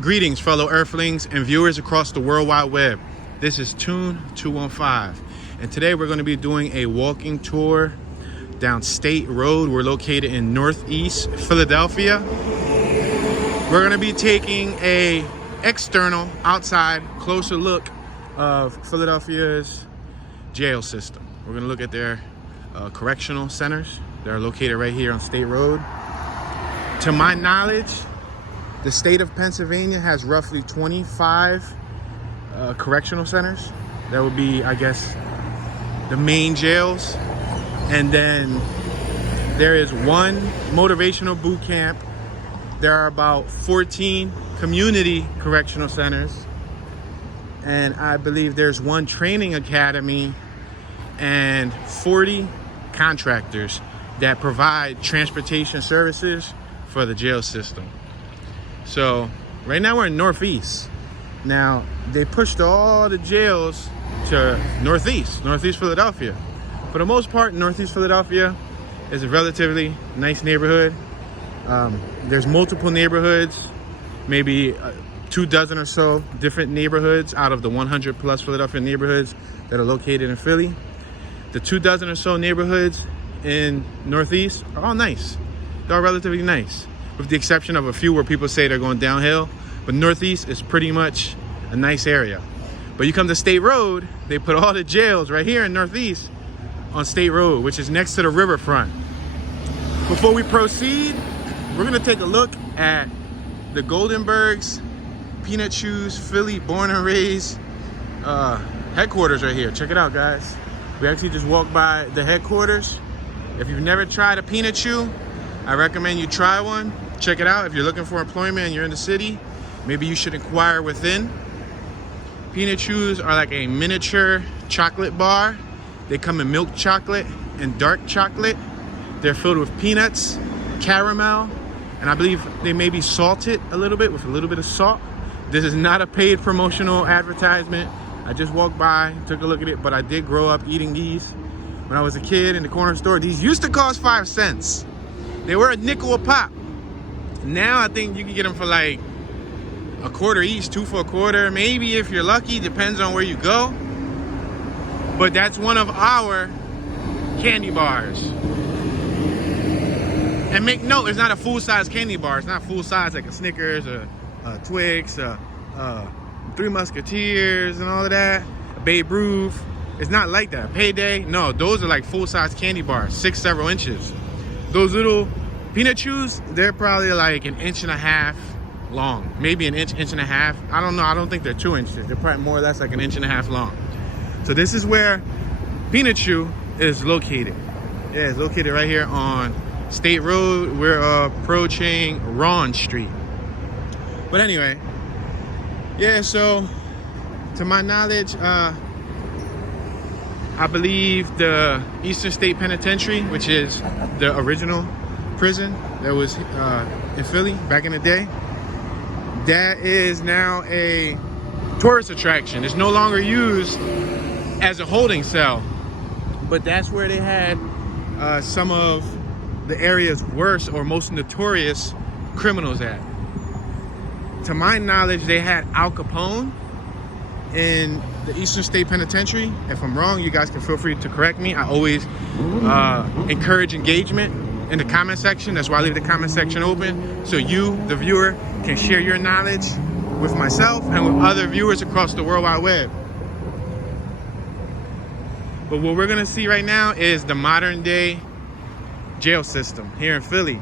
Greetings, fellow Earthlings and viewers across the World Wide Web. This is Tune 215, and today we're going to be doing a walking tour down State Road. We're located in Northeast Philadelphia. We're going to be taking a external, outside, closer look of Philadelphia's jail system. We're going to look at their correctional centers. They're located right here on State Road. To my knowledge, the state of Pennsylvania has roughly 25 correctional centers. That would be, I guess, the main jails. And then there is one motivational boot camp. There are about 14 community correctional centers. And I believe there's one training academy and 40 contractors that provide transportation services for the jail system. So right now we're in Northeast. Now they pushed all the jails to Northeast Philadelphia. For the most part, Northeast Philadelphia is a relatively nice neighborhood. There's multiple neighborhoods, maybe 24 or so different neighborhoods out of the 100 plus Philadelphia neighborhoods that are located in Philly. The 24 or so neighborhoods in Northeast are all nice. They're all relatively nice, with the exception of a few where people say they're going downhill. But Northeast is pretty much a nice area. But you come to State Road, they put all the jails right here in Northeast on State Road, which is next to the riverfront. Before we proceed, we're gonna take a look at the Goldenberg's Peanut Chews Philly born and raised headquarters right here. Check it out, guys. We actually just walked by the headquarters. If you've never tried a peanut chew, I recommend you try one. Check it out. If you're looking for employment and you're in the city, maybe you should inquire within. Peanut chews are like a miniature chocolate bar. They come in milk chocolate and dark chocolate. They're filled with peanuts, caramel, and I believe they may be salted a little bit with a little bit of salt. This is not a paid promotional advertisement. I just walked by, took a look at it, but I did grow up eating these. When I was a kid in the corner store, these used to cost 5 cents. They were a nickel a pop. Now I think you can get them for like a quarter each, 2 for a quarter. Maybe if you're lucky, depends on where you go. But that's one of our candy bars. And make note, it's not a full-size candy bar. It's not full-size like a Snickers or a Twix, Three Musketeers and all of that, a Babe Ruth. It's not like that. Payday, no, those are like full-size candy bars, 6 several inches. Those little peanut chews, they're probably like 1.5 inches long, maybe an inch, 1.5 inches. I don't know. I don't think they're 2 inches. They're probably more or less like 1.5 inches long. So this is where Peanut Chew is located. Yeah, it's located right here on State Road. We're approaching Ron Street. But anyway, yeah. So to my knowledge, I believe the Eastern State Penitentiary, which is the original prison that was in Philly back in the day, that is now a tourist attraction. It's no longer used as a holding cell, but that's where they had some of the area's worst or most notorious criminals at. To my knowledge, they had Al Capone in the Eastern State Penitentiary. If I'm wrong, you guys can feel free to correct me. I always encourage engagement in the comment section. That's why I leave the comment section open, so you, the viewer, can share your knowledge with myself and with other viewers across the World Wide Web. But what we're gonna see right now is the modern day jail system here in Philly.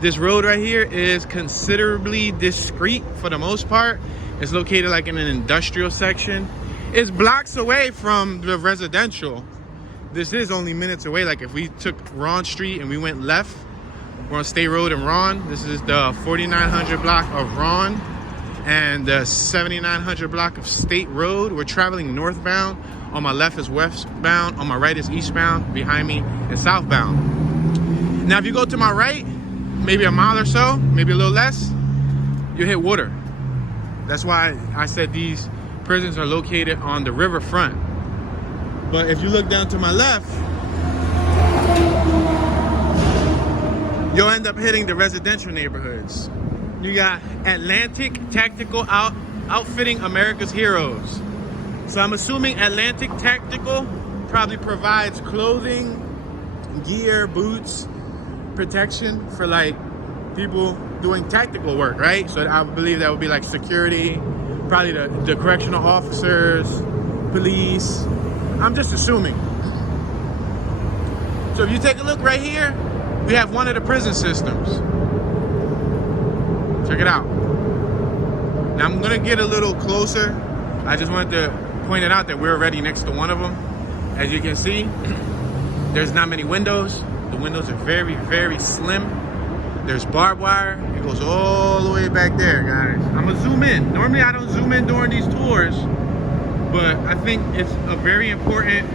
This road right here is considerably discreet for the most part. It's located like in an industrial section. It's blocks away from the residential. This is only minutes away. Like if we took Ron Street and we went left, we're on State Road in Ron. This is the 4900 block of Ron and the 7900 block of State Road. We're traveling northbound. On my left is westbound. On my right is eastbound. Behind me is southbound. Now if you go to my right, maybe a mile or so, maybe a little less, you hit water. That's why I said these prisons are located on the riverfront. But if you look down to my left, you'll end up hitting the residential neighborhoods. You got Atlantic Tactical Outfitting America's Heroes. So I'm assuming Atlantic Tactical probably provides clothing, gear, boots, protection for like people doing tactical work, right? So I believe that would be like security, probably the correctional officers, police. I'm just assuming. So if you take a look right here, we have one of the prison systems. Check it out. Now I'm gonna get a little closer. I just wanted to point it out that we're already next to one of them. As you can see, there's not many windows. The windows are very, very slim. There's barbed wire. It goes all the way back there, guys. I'm gonna zoom in. Normally I don't zoom in during these tours, but I think it's a very important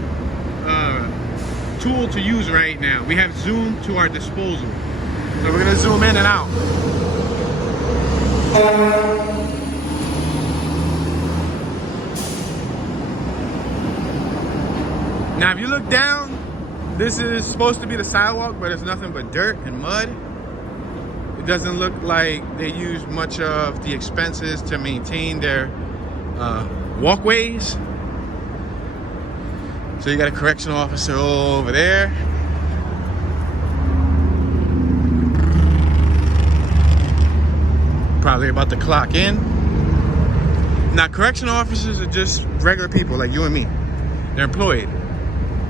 tool to use right now. We have zoom to our disposal. So we're gonna zoom in and out. Now if you look down, this is supposed to be the sidewalk, but it's nothing but dirt and mud. It doesn't look like they use much of the expenses to maintain their walkways. So you got a correctional officer over there. Probably about to clock in. Now correctional officers are just regular people like you and me. They're employed.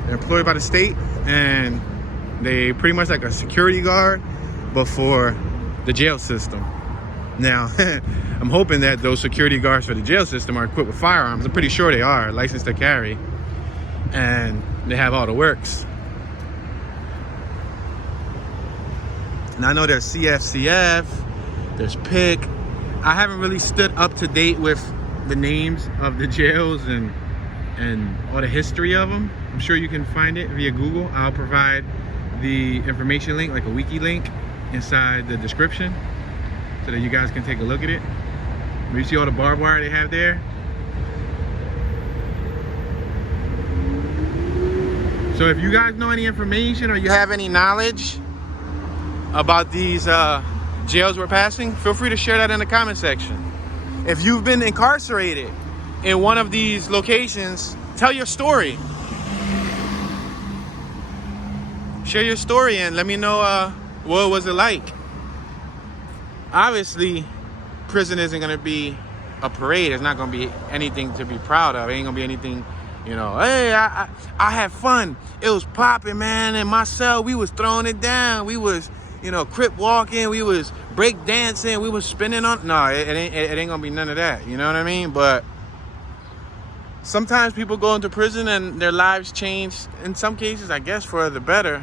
They're employed by the state, and they pretty much like a security guard, but for the jail system. Now, I'm hoping that those security guards for the jail system are equipped with firearms. I'm pretty sure they are, licensed to carry, and they have all the works. Now I know there's CFCF, there's PIC. I haven't really stood up to date with the names of the jails and all the history of them. I'm sure you can find it via Google. I'll provide the information link, like a wiki link, inside the description so that you guys can take a look at it. You see all the barbed wire they have there? So if you guys know any information or you have any knowledge about these jails we're passing, feel free to share that in the comment section. If you've been incarcerated in one of these locations, tell your story. Share your story and let me know what was it like. Obviously, prison isn't gonna be a parade. It's not gonna be anything to be proud of. It ain't gonna be anything, you know, hey, I had fun. It was popping, man. In my cell, we was throwing it down. We was, you know, crip walking. We was break dancing. We was spinning on. No, it ain't gonna be none of that. You know what I mean? But sometimes people go into prison and their lives change. In some cases, I guess, for the better.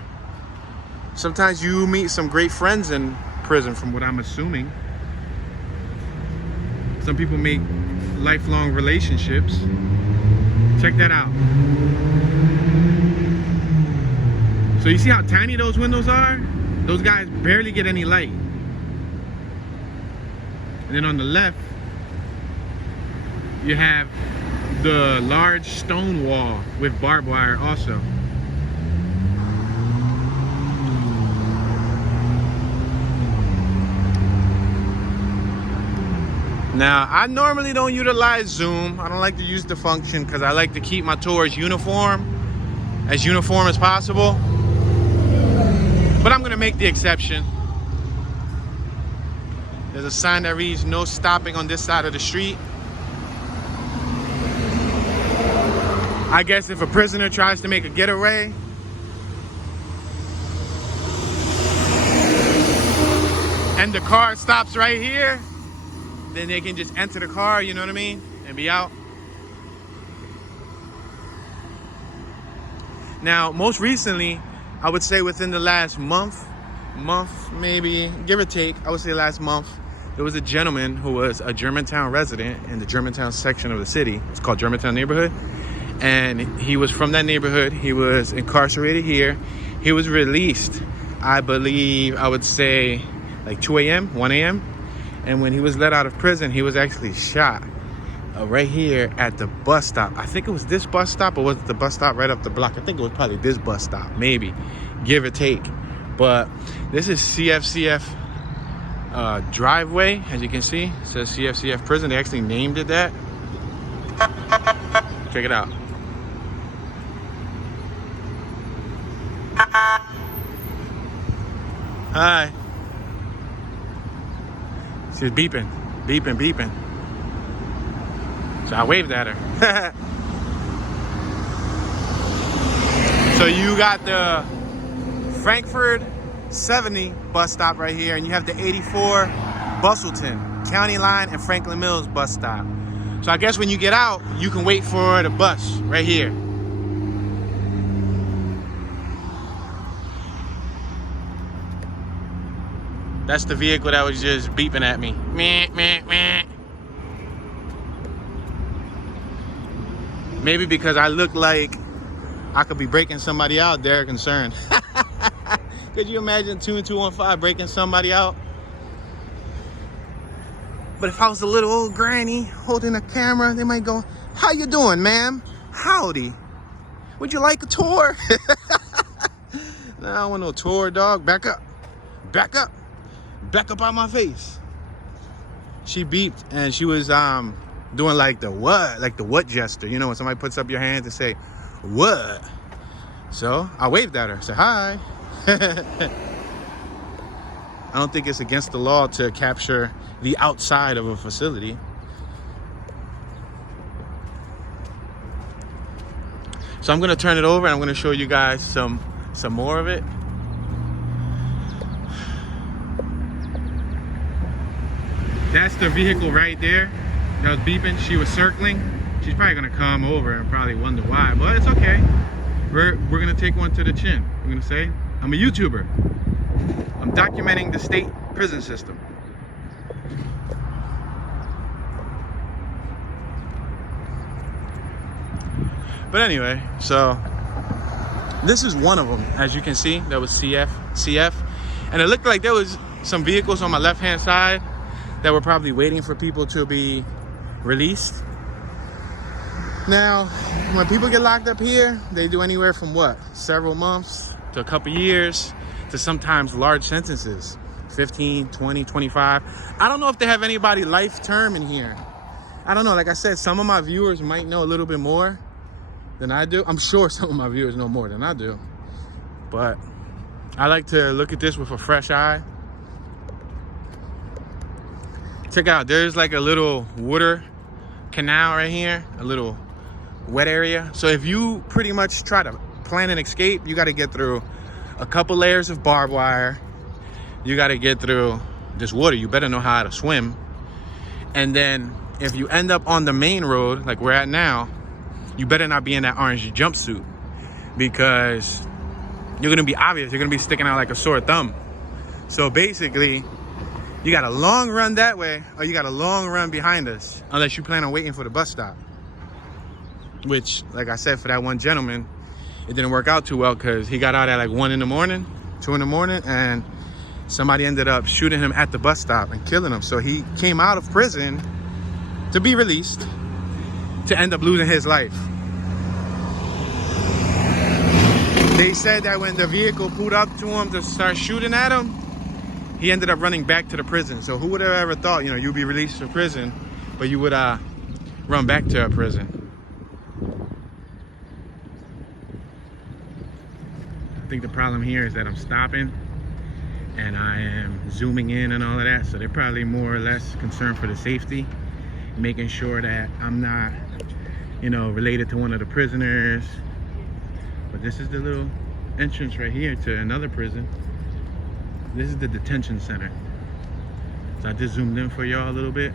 Sometimes you meet some great friends in prison, from what I'm assuming. Some people make lifelong relationships. Check that out. So you see how tiny those windows are? Those guys barely get any light. And then on the left, you have the large stone wall with barbed wire also. Now, I normally don't utilize Zoom. I don't like to use the function because I like to keep my tours uniform as possible. But I'm gonna make the exception. There's a sign that reads no stopping on this side of the street. I guess if a prisoner tries to make a getaway, and the car stops right here, then they can just enter the car, you know what I mean, and be out. Now, most recently, I would say within the last month maybe, give or take, I would say last month, there was a gentleman who was a Germantown resident in the Germantown section of the city. It's called Germantown neighborhood. And he was from that neighborhood. He was incarcerated here. He was released, I believe, I would say like 2 a.m., 1 a.m. And when he was let out of prison, he was actually shot right here at the bus stop. I think it was this bus stop, or was it the bus stop right up the block? I think it was probably this bus stop, maybe, give or take. But this is CFCF driveway. As you can see, it says CFCF prison. They actually named it that. Check it out. Hi. She's beeping, beeping, beeping. So I waved at her. So you got the Frankfurt 70 bus stop right here, and you have the 84 Bustleton, County Line and Franklin Mills bus stop. So I guess when you get out, you can wait for the bus right here. That's the vehicle that was just beeping at me. Meh, meh, meh. Maybe because I look like I could be breaking somebody out, they're concerned. Could you imagine 215 breaking somebody out? But if I was a little old granny holding a camera, they might go, "How you doing, ma'am? Howdy. Would you like a tour?" No, I don't want no tour, dog. Back up. Back up. Back up out my face. She beeped and she was doing like the what gesture. You know, when somebody puts up your hands and say, "What?" So I waved at her, said hi. I don't think it's against the law to capture the outside of a facility. So I'm gonna turn it over and I'm gonna show you guys some more of it. That's the vehicle right there that was beeping. She was circling. She's probably gonna come over and probably wonder why, but it's okay. We're gonna take one to the chin. We're gonna say, I'm a YouTuber. I'm documenting the state prison system. But anyway, so this is one of them, as you can see. That was CF. And it looked like there was some vehicles on my left-hand side that were probably waiting for people to be released. Now, when people get locked up here, they do anywhere from what? Several months to a couple years to sometimes large sentences. 15, 20, 25. I don't know if they have anybody life term in here. I don't know. Like I said, some of my viewers might know a little bit more than I do. I'm sure some of my viewers know more than I do. But I like to look at this with a fresh eye. Check out, there's like a little water canal right here, a little wet area. So if you pretty much try to plan an escape, you got to get through a couple layers of barbed wire. You got to get through this water. You better know how to swim. And then if you end up on the main road, like we're at now, you better not be in that orange jumpsuit, because you're going to be obvious. You're going to be sticking out like a sore thumb. So basically, you got a long run that way, or you got a long run behind us, unless you plan on waiting for the bus stop. Which, like I said, for that one gentleman, it didn't work out too well, because he got out at like 1 in the morning, 2 in the morning, and somebody ended up shooting him at the bus stop and killing him. So he came out of prison to be released, to end up losing his life. They said that when the vehicle pulled up to him to start shooting at him, he ended up running back to the prison. So who would have ever thought, you know, you'd be released from prison, but you would run back to a prison. I think the problem here is that I'm stopping and I am zooming in and all of that. So they're probably more or less concerned for the safety, making sure that I'm not, you know, related to one of the prisoners. But this is the little entrance right here to another prison. This is the detention center. So I just zoomed in for y'all a little bit.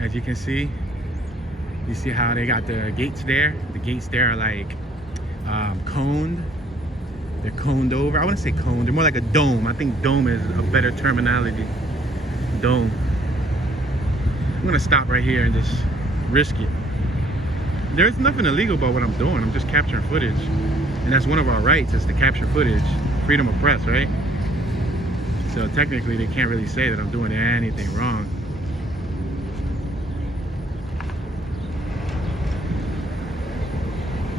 As you can see, you see how they got the gates there? The gates there are like coned. They're coned over. I wouldn't say coned, they're more like a dome. I think dome is a better terminology. Dome. I'm gonna stop right here and just risk it. There's nothing illegal about what I'm doing. I'm just capturing footage. And that's one of our rights, is to capture footage. Freedom of press, right? So technically they can't really say that I'm doing anything wrong.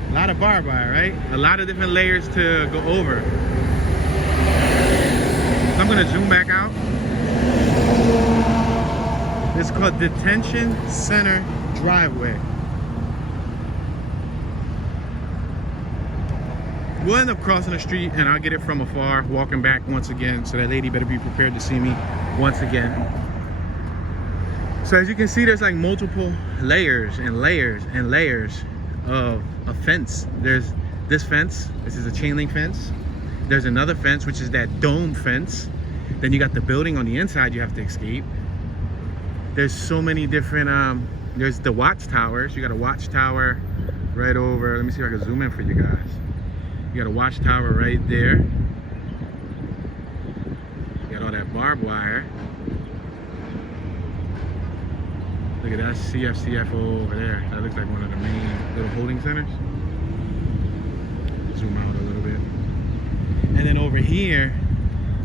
A lot of that barbed wire, right? A lot of different layers to go over. So I'm gonna zoom back out. It's called Detention Center Driveway. We'll end up crossing the street and I'll get it from afar, walking back once again. So that lady better be prepared to see me once again. So as you can see, there's like multiple layers and layers and layers of a fence. There's this fence. This is a chain link fence. There's another fence, which is that dome fence. Then you got the building on the inside you have to escape. There's so many different, there's the watchtowers. You got a watchtower right over. Let me see if I can zoom in for you guys. You got a watchtower right there. You got all that barbed wire. Look at that CFCF over there. That looks like one of the main little holding centers. Zoom out a little bit. And then over here,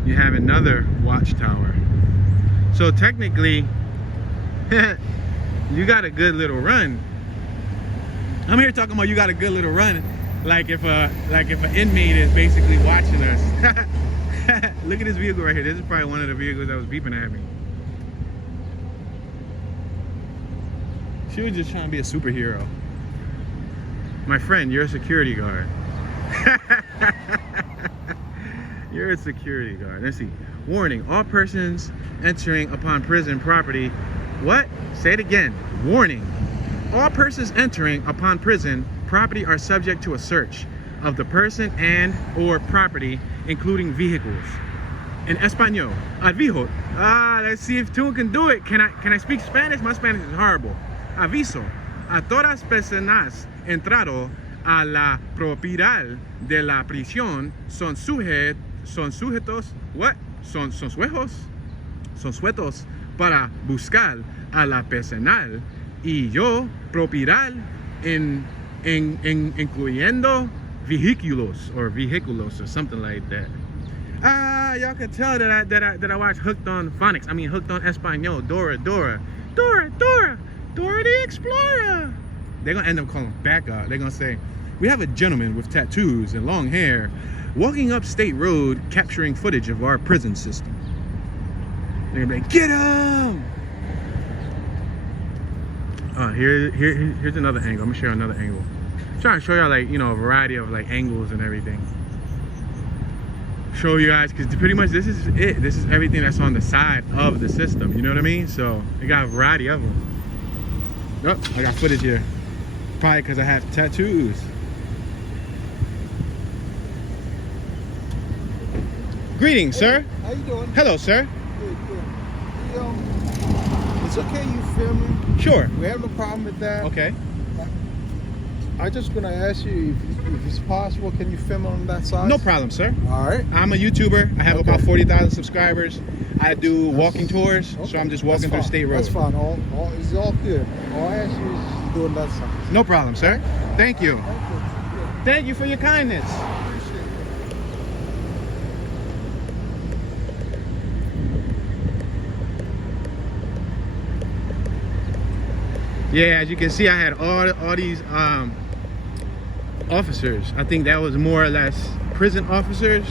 you have another watchtower. So technically, you got a good little run. I'm here talking about you got a good little run. Like if an inmate is basically watching us. Look at this vehicle right here. This is probably one of the vehicles that was beeping at me. She was just trying to be a superhero. My friend, you're a security guard. You're a security guard. Let's see. Warning, all persons entering upon prison property. What? Say it again. Warning. All persons entering upon prison property are subject to a search of the person and or property, including vehicles. In Espanol, aviso. Let's see if Tune can do it. Can I speak Spanish? My Spanish is horrible. Aviso a todas personas entrado a la propiedad de la prisión son sujetos, what? Son sujetos para buscar a la personal y yo propiedad incluyendo vehículos or something like that. Y'all can tell that I watch Hooked on Phonics. I mean Hooked on Espanol. Dora the Explorer. They're gonna end up calling back up. They're gonna say, we have a gentleman with tattoos and long hair walking up State Road capturing footage of our prison system. They're gonna be like, get him! Here's another angle. I'm gonna show you another angle. I'm trying to show y'all, like, you know, a variety of like angles and everything. Show you guys, because pretty much this is it. This is everything that's on the side of the system. You know what I mean? So they got a variety of them. Oh, I got footage here. Probably because I have tattoos. Greetings, sir. How you doing? Hello, sir. Good. It's okay you filming. Sure. We have no problem with that. Okay. I'm just gonna ask you if it's possible, can you film on that side? No problem, sir. All right. I'm a YouTuber. I have Okay. about 40,000 subscribers. I do walking tours, Okay. so I'm just walking through That's State Road. That's fine. It's all good. All I ask you is doing that side. No problem, sir. Thank you. Okay. Thank you for your kindness. Appreciate it. Yeah, as you can see, I had all these officers. I think that was more or less prison officers.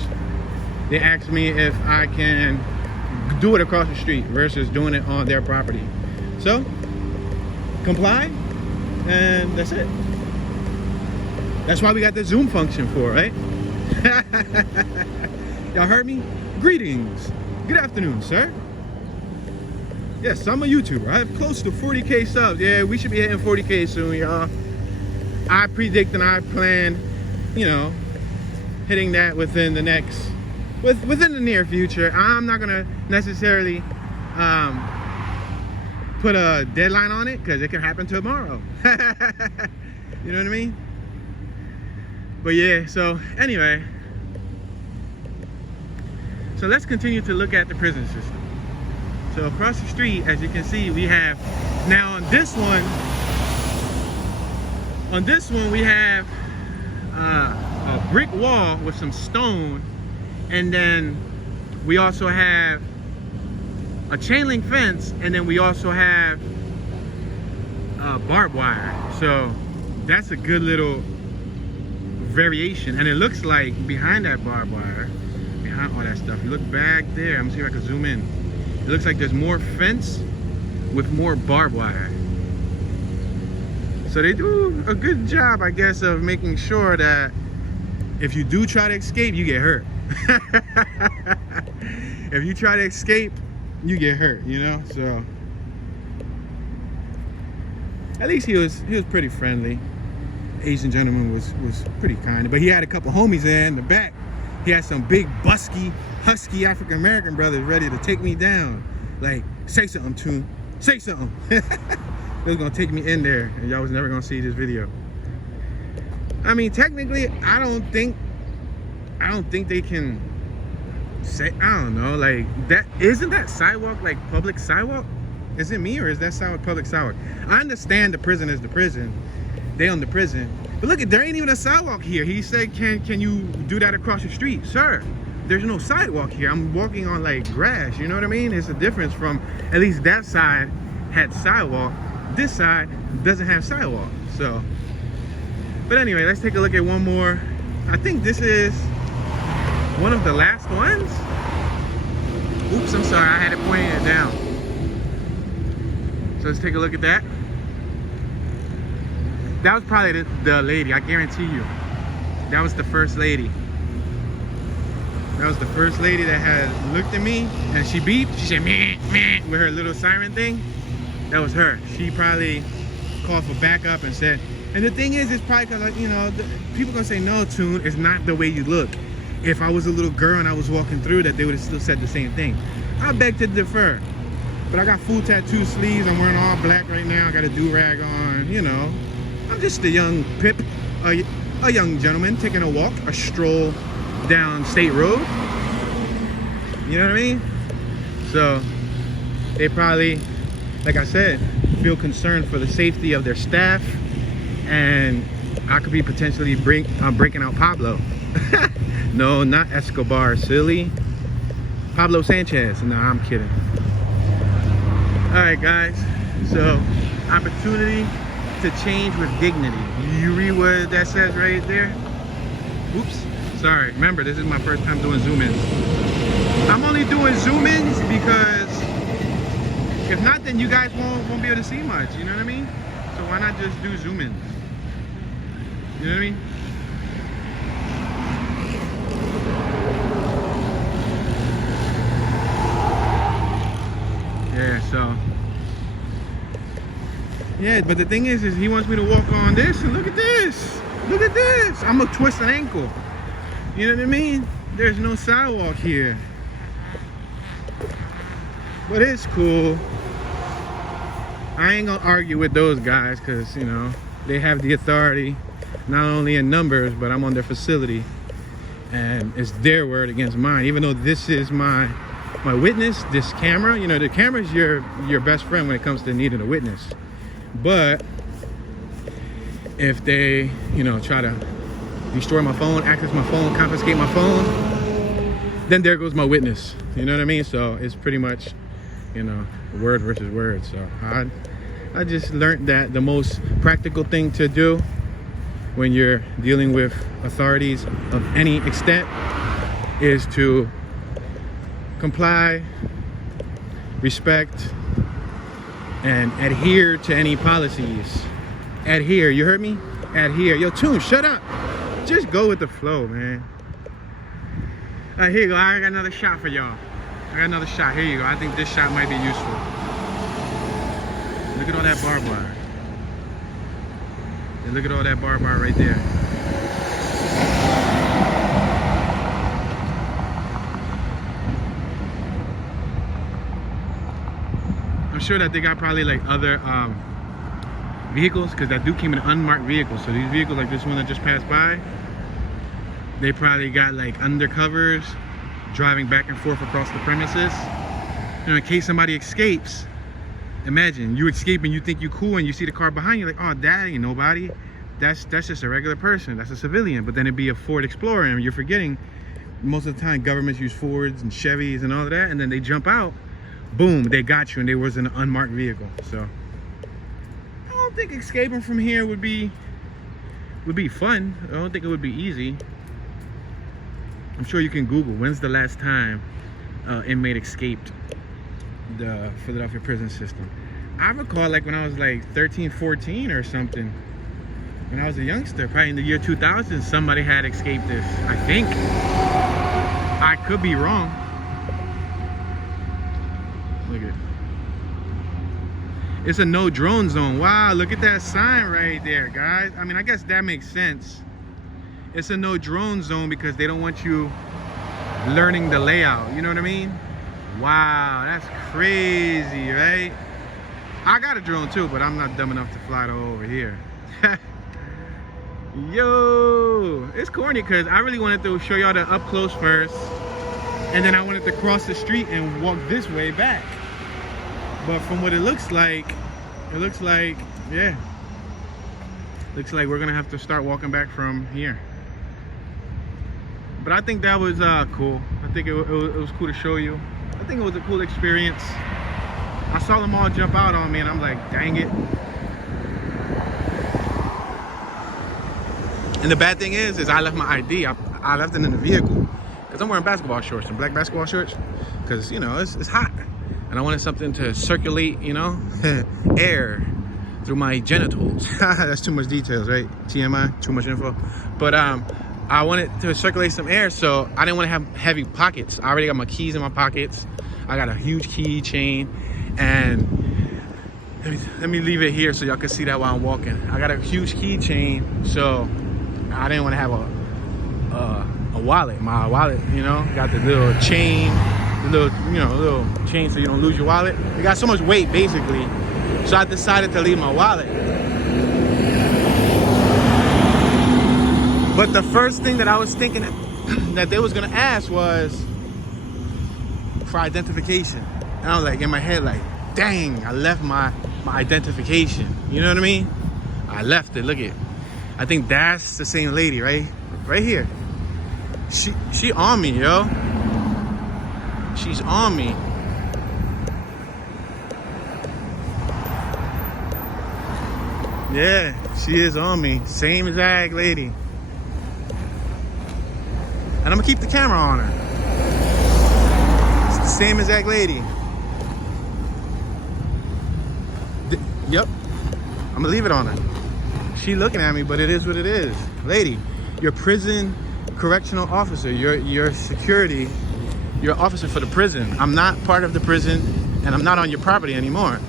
They asked me if I can do it across the street versus doing it on their property. So, comply, and that's it. That's why we got the Zoom function for, right? Y'all heard me? Greetings. Good afternoon, sir. Yes, I'm a YouTuber. I have close to 40K subs. Yeah, we should be hitting 40K soon, y'all. I predict and I plan, you know, hitting that within the near future. I'm not gonna necessarily put a deadline on it because it can happen tomorrow. You know what I mean? But yeah, so anyway, so let's continue to look at the prison system. So across the street, as you can see, we have, now on this one we have a brick wall with some stone, and then we also have a chain link fence, and then we also have barbed wire. So that's a good little variation, and it looks like behind that barbed wire, behind all that stuff, you look back there, I'm gonna see if I can zoom in. It looks like there's more fence with more barbed wire. So they do a good job, I guess, of making sure that if you do try to escape, you get hurt. If you try to escape, you get hurt, you know? So at least he was pretty friendly. Asian gentleman was pretty kind, but he had a couple homies in the back. He had some big busky, husky African American brothers ready to take me down. Like, say something, Toon, say something. It was gonna take me in there, and y'all was never gonna see this video. I mean, technically, I don't think they can say, I don't know, like, that isn't that sidewalk like public sidewalk? Is it me, or is that sidewalk public sidewalk? I understand the prison is the prison. They own the prison. But look, there ain't even a sidewalk here. He said, can you do that across the street? Sir, there's no sidewalk here. I'm walking on like grass, you know what I mean? It's a difference from, at least that side had sidewalk. This side doesn't have sidewalk, so. But anyway, let's take a look at one more. I think this is one of the last ones. Oops, I'm sorry, I had it pointing it down. So let's take a look at that. That was probably the lady, I guarantee you. That was the first lady. That was the first lady that had looked at me, and she beeped. She said, meh, meh, with her little siren thing. That was her. She probably called for backup and said, and the thing is, it's probably because, like, you know, people gonna say, no, Toon, it's not the way you look. If I was a little girl and I was walking through that, they would have still said the same thing. I beg to differ. But I got full tattoo sleeves. I'm wearing all black right now. I got a do-rag on, you know. I'm just a young pip, a young gentleman taking a walk, a stroll down State Road. You know what I mean? So they probably, like I said, feel concerned for the safety of their staff, and I could be potentially breaking out Pablo. No, not Escobar, silly. Pablo Sanchez. No, I'm kidding. All right, guys. So, opportunity to change with dignity. You read what that says right there? Oops. Sorry. Remember, this is my first time doing zoom-ins. I'm only doing zoom-ins because if not, then you guys won't be able to see much. You know what I mean? So why not just do zoom-ins? You know what I mean? Yeah, so yeah, but the thing is he wants me to walk on this, and look at this. Look at this. I'm gonna twist an ankle. You know what I mean? There's no sidewalk here. But it's cool. I ain't gonna argue with those guys because, you know, they have the authority, not only in numbers, but I'm on their facility. And it's their word against mine. Even though this is my witness, this camera, you know, the camera is your best friend when it comes to needing a witness. But if they, you know, try to destroy my phone, access my phone, confiscate my phone, then there goes my witness. You know what I mean? So it's pretty much, you know, word versus word. So I just learned that the most practical thing to do when you're dealing with authorities of any extent is to comply, respect, and adhere to any policies. Adhere, you heard me? Adhere. Yo, Toon, shut up. Just go with the flow, man. All right, here you go. I got another shot for y'all. I got another shot. Here you go. I think this shot might be useful. Look at all that barbed wire. And look at all that barbed wire right there. I'm sure that they got probably like other vehicles, because that dude came in an unmarked vehicle. So these vehicles like this one that just passed by, they probably got like undercovers driving back and forth across the premises. You know, in case somebody escapes, imagine you escape and you think you cool and you see the car behind you, like, oh, that ain't nobody. That's just a regular person. That's a civilian. But then it'd be a Ford Explorer, and you're forgetting most of the time governments use Fords and Chevys and all of that, and then they jump out, boom, they got you, and they was in an unmarked vehicle. So I don't think escaping from here would be would be fun. I don't think it would be easy. I'm sure you can Google when's the last time inmate escaped the Philadelphia prison system. I recall like when I was like 13, 14 or something. When I was a youngster, probably in the year 2000, somebody had escaped this, I think. I could be wrong. Look at it. It's a no drone zone. Wow, look at that sign right there, guys. I mean, I guess that makes sense. It's a no drone zone because they don't want you learning the layout. You know what I mean? Wow, that's crazy, right? I got a drone too, but I'm not dumb enough to fly it over here. Yo, it's corny because I really wanted to show y'all the up close first, and then I wanted to cross the street and walk this way back. But from what it looks like, yeah, looks like we're gonna have to start walking back from here. But I think that was cool. I think it was cool to show you. I think it was a cool experience. I saw them all jump out on me and I'm like, dang it. And the bad thing is I left my ID. I left it in the vehicle because I'm wearing basketball shorts and black basketball shorts because, you know, it's hot. And I wanted something to circulate, you know, air through my genitals. That's too much details, right? TMI, too much info. But I wanted to circulate some air, so I didn't want to have heavy pockets. I already got my keys in my pockets. I got a huge keychain, and let me leave it here so y'all can see that while I'm walking. I got a huge keychain, so I didn't want to have a wallet. My wallet, you know, got the little chain. Little chain so you don't lose your wallet. It got so much weight basically, so I decided to leave my wallet. But the first thing that I was thinking that they was gonna ask was for identification, and I was like in my head like, dang, I left my identification. You know what I mean? I left it. Look at it. I think that's the same lady, right here. She on me, yo. She's on me. Yeah, she is on me. Same exact lady. And I'm gonna keep the camera on her. It's the same exact lady. Yep. I'm gonna leave it on her. She looking at me, but it is what it is. Lady, you're prison correctional officer. You're security. You're an officer for the prison. I'm not part of the prison, and I'm not on your property anymore.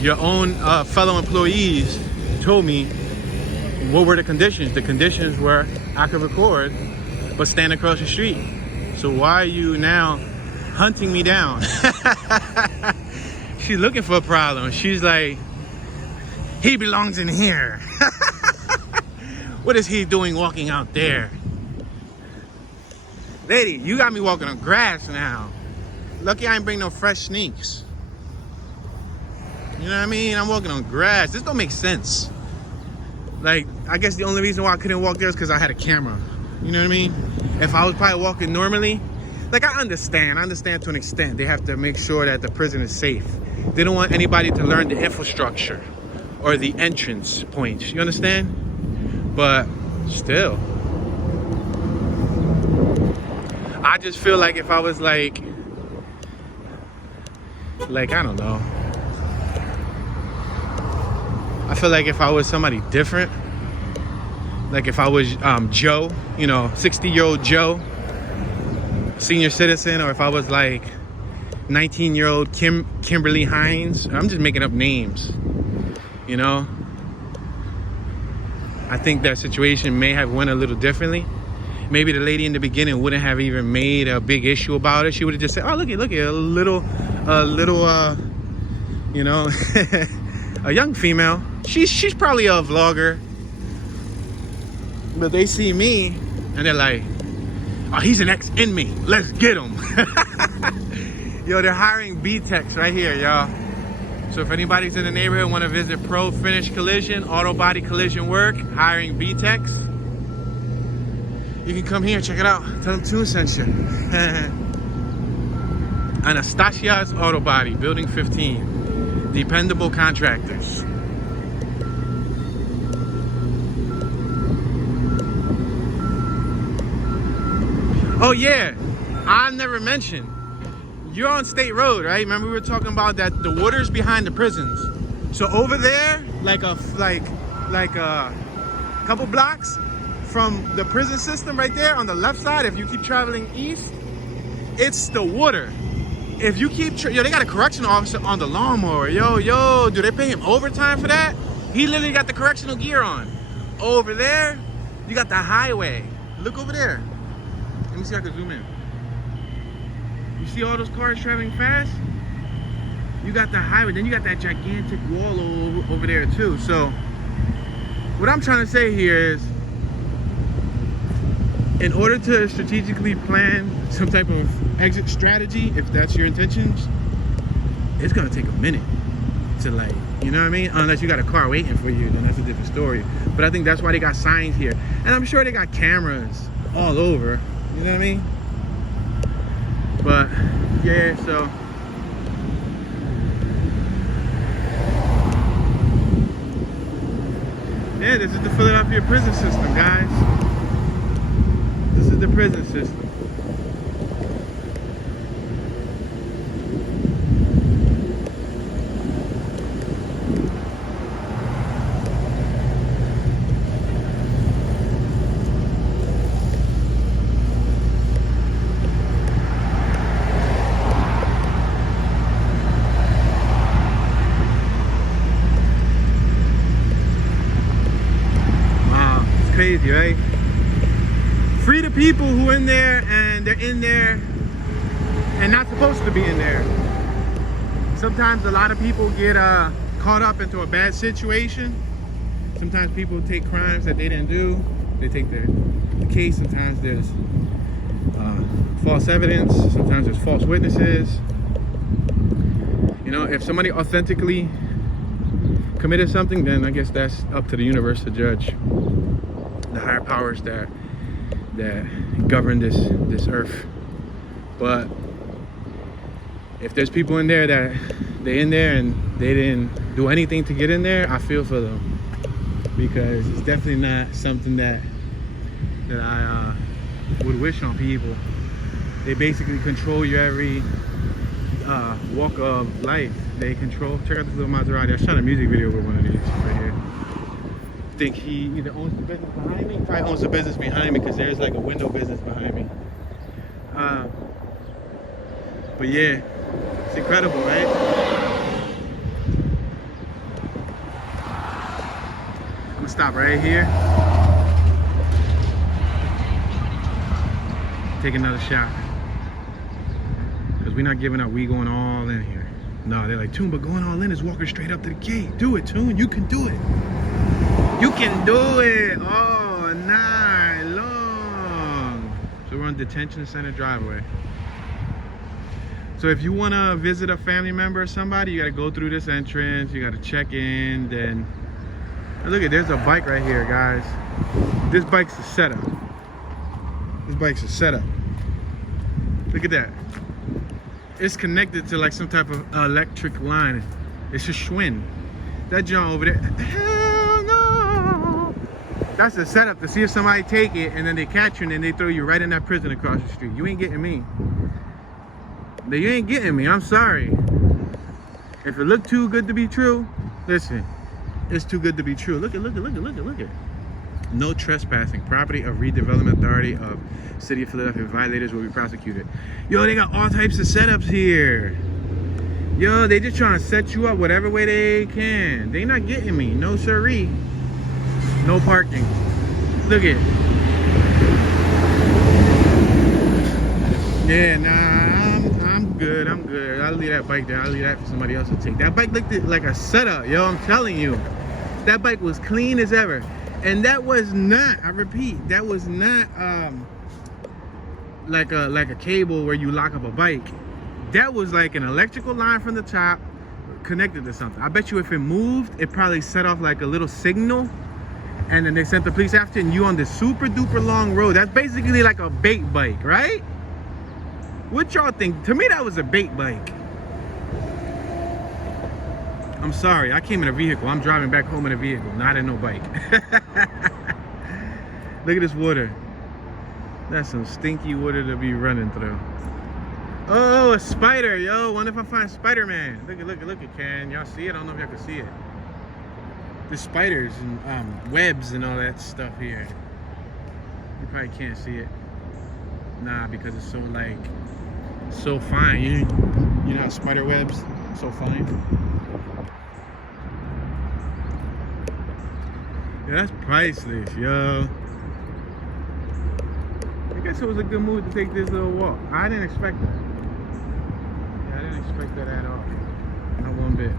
Your own fellow employees told me what were the conditions. The conditions were I could record, but stand across the street. So why are you now hunting me down? She's looking for a problem. She's like, he belongs in here. What is he doing walking out there? Lady, you got me walking on grass now. Lucky I ain't bring no fresh sneaks. You know what I mean? I'm walking on grass. This don't make sense. Like, I guess the only reason why I couldn't walk there is because I had a camera. You know what I mean? If I was probably walking normally, like I understand to an extent. They have to make sure that the prison is safe. They don't want anybody to learn the infrastructure or the entrance points. You understand? But still. I just feel like if I was like I don't know. I feel like if I was somebody different, like if I was Joe, you know, 60-year-old Joe, senior citizen, or if I was like 19-year-old Kimberly Hines, I'm just making up names, you know. I think that situation may have went a little differently. Maybe the lady in the beginning wouldn't have even made a big issue about it. She would have just said, oh, look at a little, you know, a young female. She's probably a vlogger. But they see me and they're like, oh, he's an ex-inmate. Let's get him. Yo, they're hiring B-Techs right here, y'all. So if anybody's in the neighborhood and want to visit Pro Finish Collision, auto body collision work, hiring B-Techs, you can come here, check it out. Tell them Toon sent you. Anastasia's Auto Body, Building 15. Dependable contractors. Oh yeah, I never mentioned. You're on State Road, right? Remember we were talking about that the water's behind the prisons. So over there, like a couple blocks from the prison system right there on the left side, if you keep traveling east, it's the water. If you keep, yo, they got a correctional officer on the lawnmower. Yo, do they pay him overtime for that? He literally got the correctional gear on. Over there, you got the highway. Look over there. Let me see if I can zoom in. You see all those cars traveling fast? You got the highway, then you got that gigantic wall over there too. So what I'm trying to say here is, in order to strategically plan some type of exit strategy, if that's your intentions, it's gonna take a minute to, like, you know what I mean? Unless you got a car waiting for you, then that's a different story. But I think that's why they got signs here. And I'm sure they got cameras all over, you know what I mean? But yeah, so yeah, this is the Philadelphia prison system, guys. This is the prison system. Crazy, right? Free the people who in there and they're in there and not supposed to be in there. Sometimes a lot of people get caught up into a bad situation. Sometimes people take crimes that they didn't do. They take the case. Sometimes there's false evidence. Sometimes there's false witnesses. You know, if somebody authentically committed something, then I guess that's up to the universe to judge. The higher powers that govern this earth. But if there's people in there that they in there and they didn't do anything to get in there, I feel for them, because it's definitely not something that I would wish on people. They basically control your every walk of life. They control. Check out this little Maserati. I shot a music video with one of these right here. I think he either owns the business behind me. He probably owns the business behind me, because there's like a window business behind me. But yeah, it's incredible, right? I'm gonna stop right here. Take another shot, because we're not giving up. We going all in here. No, they're like, Toon, but going all in is walking straight up to the gate. Do it, Toon. You can do it. You can do it all night long. So we're on Detention Center driveway. So if you want to visit a family member or somebody, you got to go through this entrance. You got to check in. Then look at, there's a bike right here, guys. This bike's a setup. This bike's a setup. Look at that. It's connected to like some type of electric line. It's a Schwinn. That John over there. That's the setup to see if somebody take it and then they catch you and then they throw you right in that prison across the street. You ain't getting me. You ain't getting me. I'm sorry. If it looked too good to be true, listen, it's too good to be true. Look at. No trespassing. Property of Redevelopment Authority of City of Philadelphia. Violators will be prosecuted. Yo, they got all types of setups here. Yo, they just trying to set you up whatever way they can. They not getting me. No siree. No parking. Look at it. Yeah, nah, I'm good. I'll leave that bike there. I'll leave that for somebody else to take. That bike looked like a setup, yo. I'm telling you. That bike was clean as ever. And that was not, I repeat, that was not like a cable where you lock up a bike. That was like an electrical line from the top connected to something. I bet you if it moved, it probably set off like a little signal, and then they sent the police after, and you on this super duper long road. That's basically like a bait bike, right? What y'all think? To me, that was a bait bike. I'm sorry, I came in a vehicle. I'm driving back home in a vehicle, not in no bike. Look at this water. That's some stinky water to be running through. Oh, a spider, yo. Wonder if I find Spider-Man. Look at Karen. Y'all see it? I don't know if y'all can see it. There's spiders and webs and all that stuff here. You probably can't see it. Nah, because it's so like so fine. You know how spider webs so fine? Yeah, that's priceless, yo. I guess it was a good move to take this little walk. I didn't expect that. Yeah, I didn't expect that at all. Not one bit.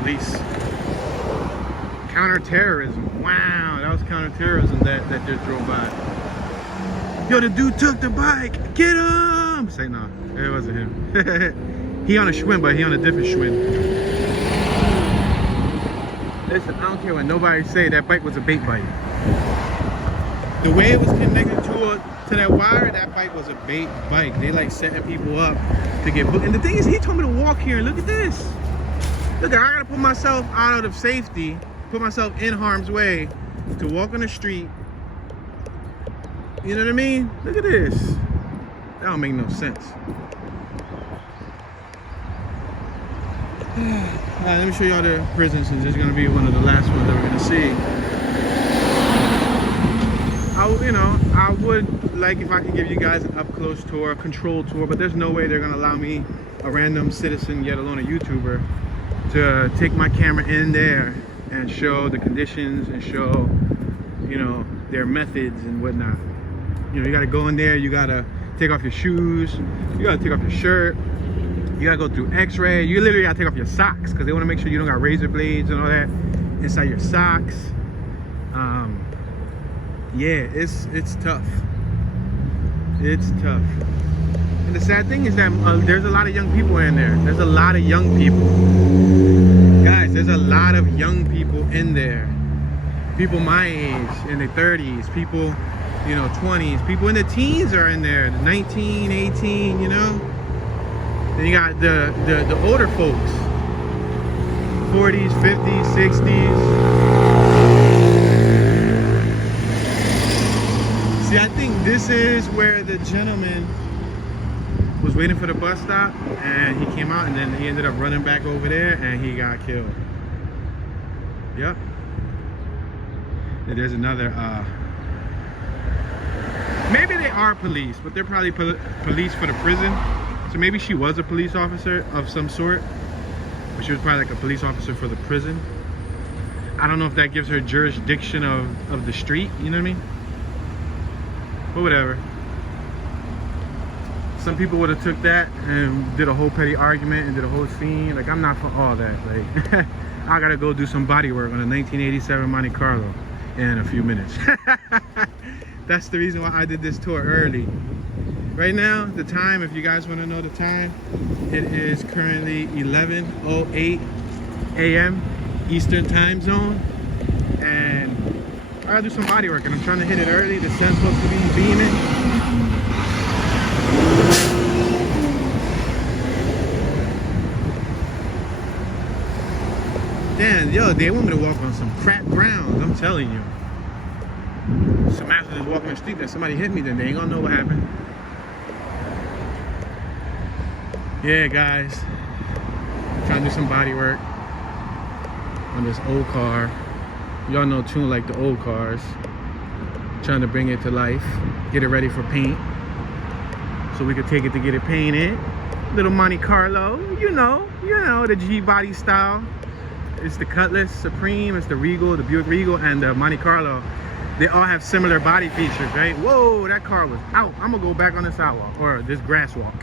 Police. Counterterrorism. Wow, that was counterterrorism that just drove by. Yo, the dude took the bike. Get him! Say no, it wasn't him. He on a Schwinn, but he on a different Schwinn. Listen, I don't care what nobody say. That bike was a bait bike. The way it was connected to that wire, that bike was a bait bike. They like setting people up to get booked. And the thing is, he told me to walk here. And look at this. Look, I gotta put myself out of safety, put myself in harm's way to walk on the street. You know what I mean? Look at this. That don't make no sense. Alright, let me show y'all the prison since it's gonna be one of the last ones that we're gonna see. I would like if I could give you guys an up close tour, a controlled tour, but there's no way they're gonna allow me, a random citizen, yet alone a YouTuber, to take my camera in there and show the conditions and show, you know, their methods and whatnot. You know, you gotta go in there, you gotta take off your shoes, you gotta take off your shirt, you gotta go through x-ray, you literally gotta take off your socks because they wanna make sure you don't got razor blades and all that inside your socks. Yeah, it's tough. It's tough. And the sad thing is that there's a lot of young people in there. There's a lot of young people. Guys, there's a lot of young people in there. People my age, in their 30s, people, you know, 20s, people in the teens are in there, 19, 18, you know? Then you got the older folks, 40s, 50s, 60s. See, I think this is where the gentleman was waiting for the bus stop and he came out and then he ended up running back over there and he got killed. Yep. And there's another, maybe they are police, but they're probably police for the prison. So maybe she was a police officer of some sort, but she was probably like a police officer for the prison. I don't know if that gives her jurisdiction of the street, you know what I mean? But whatever. Some people would have took that and did a whole petty argument and did a whole scene. Like, I'm not for all that. Like, I gotta go do some body work on a 1987 Monte Carlo in a few minutes. That's the reason why I did this tour early. Right now, the time, if you guys want to know the time, it is currently 11:08 a.m. Eastern time zone. And I gotta do some body work and I'm trying to hit it early. The sun's supposed to be beaming. Damn, yo, they want me to walk on some crap ground, I'm telling you. Some after just walking the street that somebody hit me, then they ain't gonna know what happened. Yeah, guys, I'm trying to do some body work on this old car. Y'all know Tune like the old cars. Trying to bring it to life, get it ready for paint, so we could take it to get it painted. Little Monte Carlo, you know, the G body style. It's the Cutlass Supreme, it's the Regal, the Buick Regal, and the Monte Carlo. They all have similar body features, right? Whoa, that car was out. I'm gonna go back on the sidewalk, or this grass walk.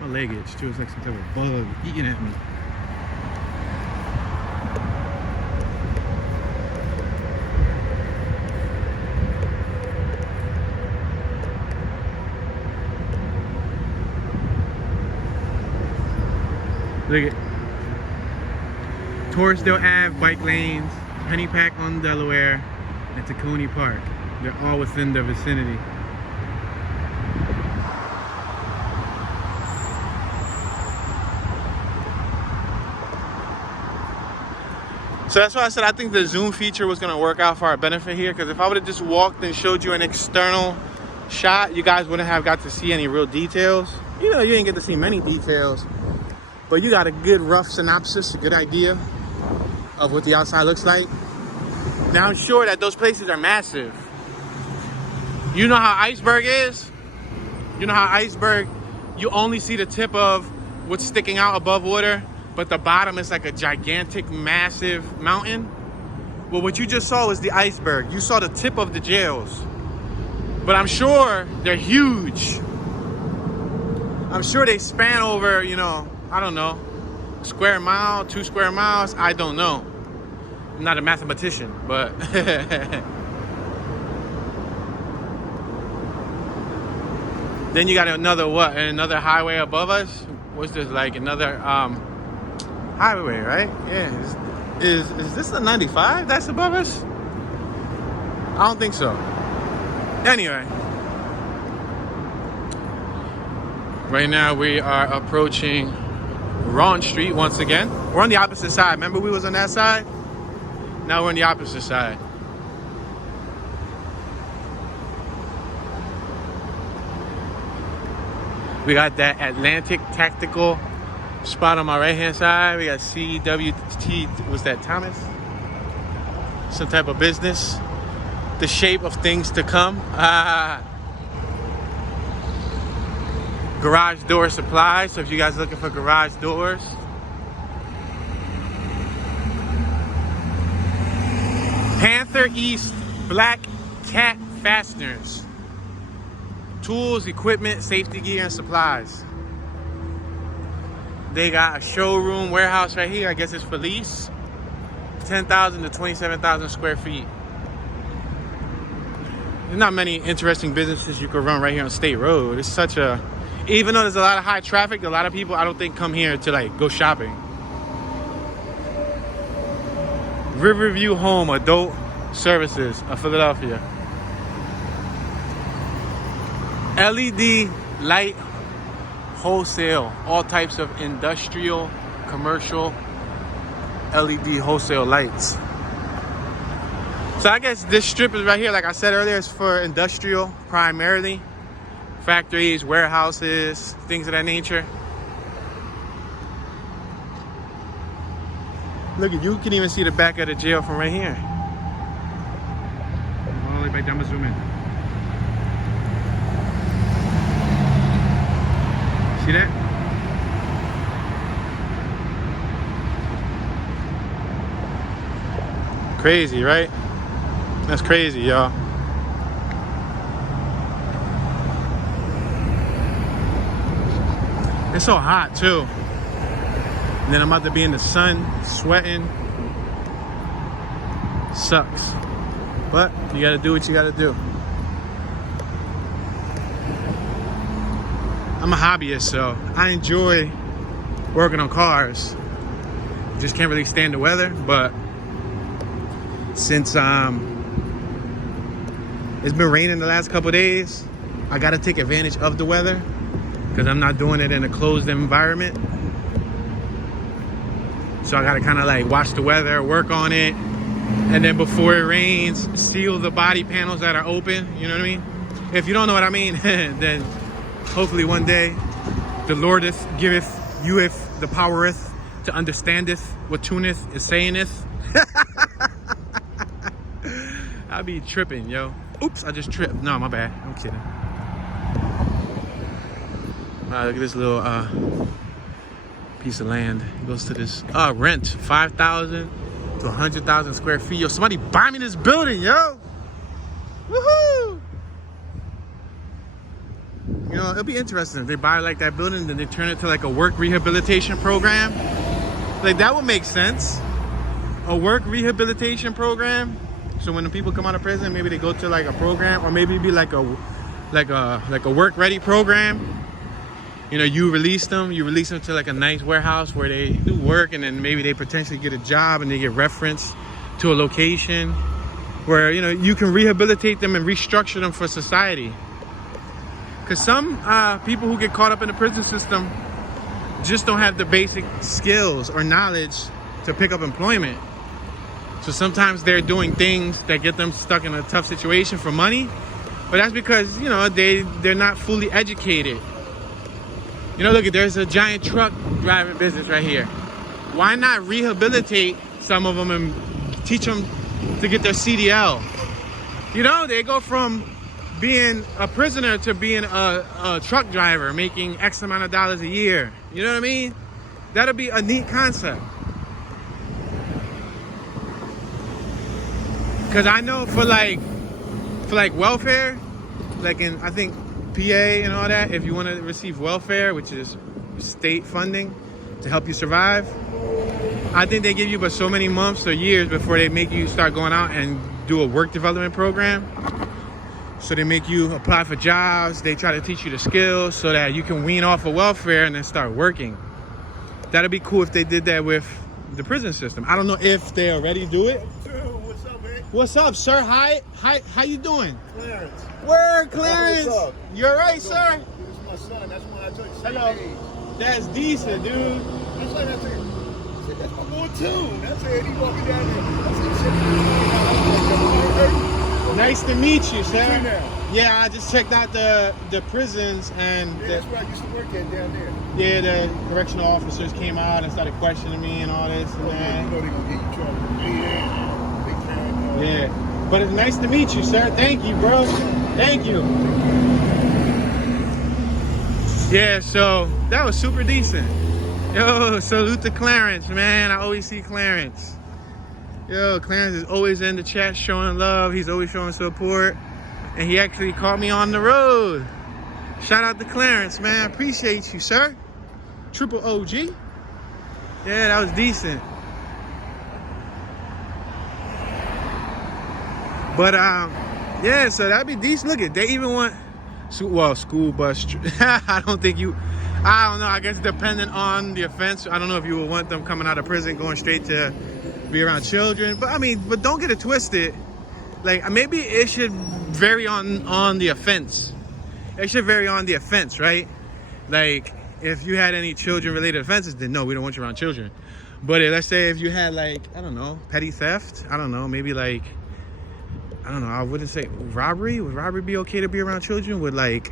My leg itch too, it's like some type of bug eating at me. Look at Torresdale Ave, bike lanes, Pennypack on Delaware, and Tacony Park. They're all within the vicinity. So that's why I said I think the zoom feature was gonna work out for our benefit here, because if I would have just walked and showed you an external shot, you guys wouldn't have got to see any real details. You know, you didn't get to see many details, but you got a good rough synopsis, a good idea of what the outside looks like. Now I'm sure that those places are massive. You know how iceberg is? You know how iceberg, you only see the tip of what's sticking out above water, but the bottom is like a gigantic, massive mountain? Well, what you just saw was the iceberg. You saw the tip of the jails. But I'm sure they're huge. I'm sure they span over, you know, I don't know, square mile, 2 square miles, I don't know. I'm not a mathematician, but then you got another what? Another highway above us? What's this, like another highway, right? Yeah. Is this the 95 that's above us? I don't think so. Anyway, right now we are approaching Ron Street once again. We're on the opposite side. Remember we was on that side? Now we're on the opposite side. We got that Atlantic Tactical spot on my right hand side. We got CWT, what's that, Thomas? Some type of business. The shape of things to come. Garage door supply. So if you guys are looking for garage doors. Panther East Black Cat Fasteners. Tools, equipment, safety gear, and supplies. They got a showroom warehouse right here. I guess it's for lease. 10,000 to 27,000 square feet. There's not many interesting businesses you could run right here on State Road. It's such a, even though there's a lot of high traffic, a lot of people I don't think come here to like go shopping. Riverview Home Adult Services of Philadelphia. LED light wholesale, all types of industrial, commercial LED wholesale lights. So I guess this strip is right here, like I said earlier, is for industrial primarily. Factories, warehouses, things of that nature. Look, you can even see the back of the jail from right here. All the way back down, I'm gonna zoom in. See that? Crazy, right? That's crazy, y'all. It's so hot too. And then I'm about to be in the sun, sweating. Sucks. But you gotta do what you gotta do. I'm a hobbyist, so I enjoy working on cars. Just can't really stand the weather, but since it's been raining the last couple days, I gotta take advantage of the weather because I'm not doing it in a closed environment. So I gotta kind of like watch the weather, work on it, and then before it rains, seal the body panels that are open. You know what I mean? If you don't know what I mean, then hopefully one day the Lordeth giveth youeth the powereth to understandeth what tuneth is sayingeth. I be tripping, yo. Oops, I just tripped. No, my bad. I'm kidding. Look at this little piece of land. It goes to this rent 5,000 to 100,000 square feet. Yo, somebody buy me this building, yo. Woohoo! You know, it'll be interesting if they buy like that building, then they turn it to like a work rehabilitation program. Like that would make sense. A work rehabilitation program. So when the people come out of prison, maybe they go to like a program, or maybe it'd be like a work ready program. You know, you release them to like a nice warehouse where they do work, and then maybe they potentially get a job and they get referenced to a location where, you know, you can rehabilitate them and restructure them for society. Because some people who get caught up in the prison system just don't have the basic skills or knowledge to pick up employment. So sometimes they're doing things that get them stuck in a tough situation for money, but that's because, you know, they're not fully educated. You know, look, there's a giant truck driving business right here. Why not rehabilitate some of them and teach them to get their CDL? You know, they go from being a prisoner to being a truck driver, making X amount of dollars a year. You know what I mean? That'll be a neat concept. Cause I know for like welfare, like in, I think, PA and all that, if you want to receive welfare, which is state funding to help you survive, I think they give you but so many months or years before they make you start going out and do a work development program. So they make you apply for jobs. They try to teach you the skills so that you can wean off of welfare and then start working. That'd be cool if they did that with the prison system. I don't know if they already do it. What's up, man? What's up, sir? Hi, how you doing? Clarence. Word, Clarence. What's up? You're right, sir. This is my son. That's when I told you. Hello. That's decent, dude. That's like I said, that's my boy too. That's it. He walking down there. Nice to meet you, sir. Now. Yeah, I just checked out the prisons and Yeah, that's where I used to work at down there. yeah, the correctional officers came out and started questioning me and all this and that. You know they gonna get you trouble. Yeah, but it's nice to meet you, sir. Thank you, bro. Thank you. Yeah, so that was super decent. Yo, salute to Clarence, man. I always see Clarence. Yo, Clarence is always in the chat showing love. He's always showing support. And he actually caught me on the road. Shout out to Clarence, man. I appreciate you, sir. Triple OG. Yeah, that was decent. But yeah, so that'd be decent. Look at, they even want, well, school bus. I don't know. I guess depending on the offense, I don't know if you would want them coming out of prison going straight to be around children. But I mean, but don't get it twisted. Like, maybe it should vary on the offense. It should vary on the offense, right? Like, if you had any children-related offenses, then no, we don't want you around children. But let's say if you had, like, I don't know, petty theft. I don't know, maybe like, I don't know, I wouldn't say robbery. Would robbery be okay to be around children? Would like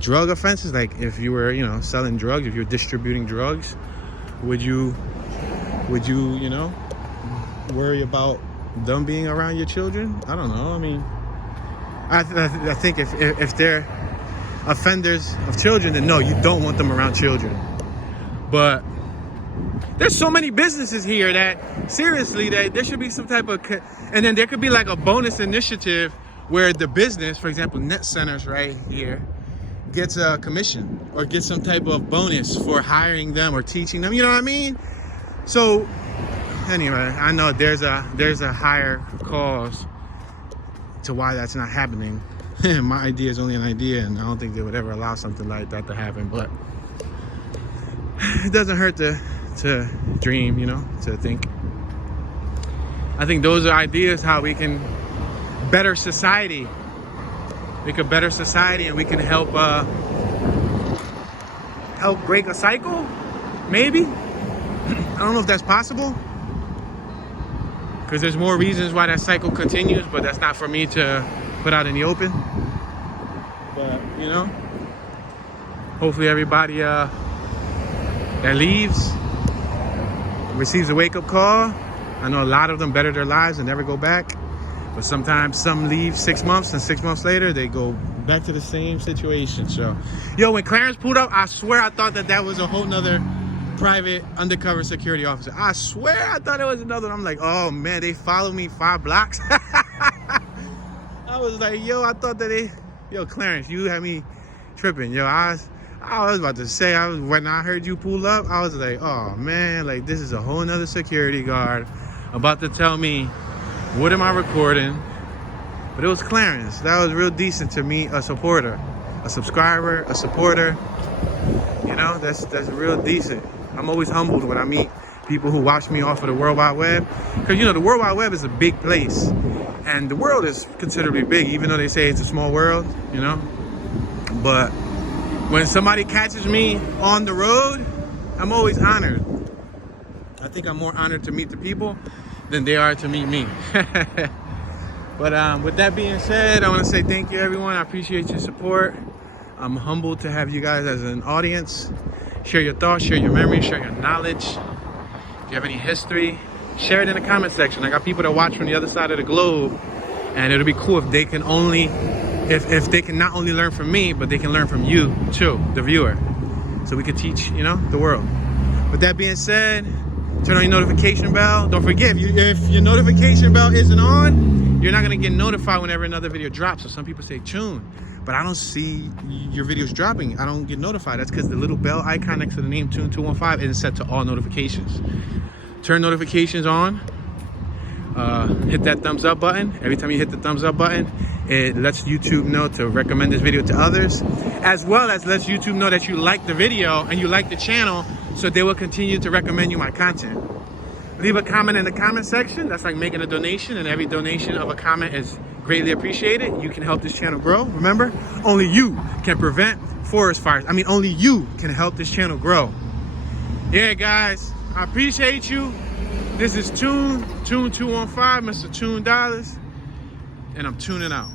drug offenses, like if you were, you know, selling drugs, if you're distributing drugs, would you, you know, worry about them being around your children? I don't know. I mean, I think if they're offenders of children, then no, you don't want them around children. But there's so many businesses here that seriously, that there should be some type of, and then there could be like a bonus initiative where the business, for example, Net Centers right here, gets a commission or gets some type of bonus for hiring them or teaching them. You know what I mean? So anyway, I know there's a higher cause to why that's not happening. My idea is only an idea, and I don't think they would ever allow something like that to happen. But it doesn't hurt to dream, you know, to think. I think those are ideas how we can better society. We could better society, and we can help break a cycle, maybe. I don't know if that's possible, because there's more reasons why that cycle continues, but that's not for me to put out in the open. But, you know, hopefully everybody that leaves receives a wake-up call. I know a lot of them better their lives and never go back. But sometimes some leave 6 months, and 6 months later, they go back to the same situation. So, yo, when Clarence pulled up, I swear I thought that was a whole nother private undercover security officer. I swear I thought it was another one. I'm like, oh, man, they followed me 5 blocks. I was like, yo, I thought that yo, Clarence, you had me tripping. Yo, I was about to say, when I heard you pull up, I was like, oh, man, like, this is a whole nother security guard about to tell me, what am I recording? But it was Clarence. That was real decent to meet a supporter, a subscriber, a supporter. You know, that's real decent. I'm always humbled when I meet people who watch me off of the World Wide Web. Because, you know, the World Wide Web is a big place. And the world is considerably big, even though they say it's a small world, you know. But when somebody catches me on the road, I'm always honored. I think I'm more honored to meet the people than they are to meet me. But with that being said, I want to say thank you, everyone. I appreciate your support. I'm humbled to have you guys as an audience. Share your thoughts, share your memories, share your knowledge. If you have any history, share it in the comment section. I got people that watch from the other side of the globe, and it'll be cool if they can only, if they can not only learn from me, but they can learn from you too, the viewer. So we can teach, you know, the world. With that being said, turn on your notification bell. Don't forget, if your notification bell isn't on, you're not gonna get notified whenever another video drops. So some people say tune, but I don't see your videos dropping. I don't get notified. That's because the little bell icon next to the name Tune 215 isn't set to all notifications. Turn notifications on. Hit that thumbs up button. Every time you hit the thumbs up button, it lets YouTube know to recommend this video to others, as well as lets YouTube know that you like the video and you like the channel, so they will continue to recommend you my content. Leave a comment in the comment section. That's like making a donation, and every donation of a comment is greatly appreciated. You can help this channel grow. Remember, only you can prevent forest fires. I mean, only you can help this channel grow. Yeah, guys, I appreciate you. This is Tune 215, Mr. Tune Dollars, and I'm tuning out.